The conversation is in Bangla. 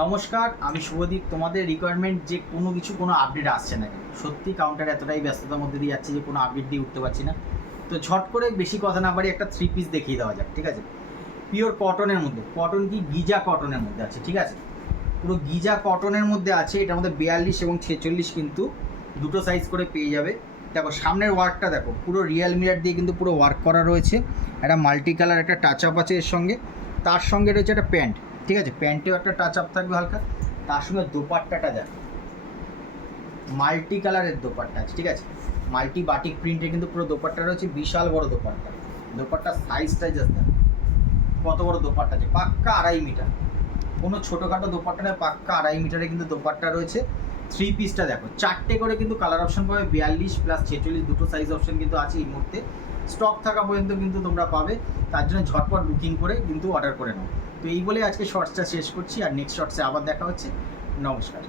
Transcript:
নমস্কার, আমি শুভদীপ। তোমাদের রিকোয়ারমেন্ট যে কোনো আপডেট আসছে না, সত্যি কাউন্টার এতটাই ব্যস্ততার মধ্যে দিয়ে যাচ্ছে যে কোনো আপডেট দিয়ে উঠতে পারছি না। তো ঝট করে বেশি কথা না বাড়ি একটা 3 পিস দেখিয়ে দেওয়া যাক, ঠিক আছে? পিওর কটনের মধ্যে, কটন কি গিজা কটনের মধ্যে আছে, ঠিক আছে? পুরো গিজা কটনের মধ্যে আছে। এটার মধ্যে 42 এবং 46 কিন্তু দুটো সাইজ করে পেয়ে যাবে। দেখো সামনের ওয়ার্কটা দেখো, পুরো রিয়েল মিরার দিয়ে কিন্তু পুরো ওয়ার্ক করা রয়েছে। একটা মাল্টি কালার একটা টাচ আপ আছে এর সঙ্গে। তার সঙ্গে রয়েছে একটা প্যান্ট, ঠিক আছে? প্যান্টেও একটা টাচ আপ থাকবে হালকা। তার সঙ্গে দোপাট্টাটা দেখো, মাল্টি কালারের দোপাট্টা আছে, ঠিক আছে? মাল্টি বাটিক প্রিন্টে কিন্তু পুরো দোপাট্টা রয়েছে, বিশাল বড় দোপাট্টা। দোপাট্টার সাইজটাই জাস্ট দেখো কত বড় দোপাট্টা আছে, পাক্কা 2.5 মিটার। কোনো ছোটোখাটো দোপাট্টা নয়, পাক্কা 2.5 মিটারে কিন্তু দোপাট্টা রয়েছে। 3 পিসটা দেখো, 4টে করে কিন্তু কালার অপশন পাবে। 42 প্লাস 46 দুটো সাইজ অপশন কিন্তু আছে এই মুহূর্তে। স্টক থাকা পর্যন্ত কিন্তু তোমরা পাবে। তার জন্য ঝটপট বুকিং করে কিন্তু অর্ডার করে নাও। তো এই বলে আজকে শর্টসটা শেষ করছি, আর নেক্সট শর্টসে আবার দেখা হচ্ছে। নমস্কার।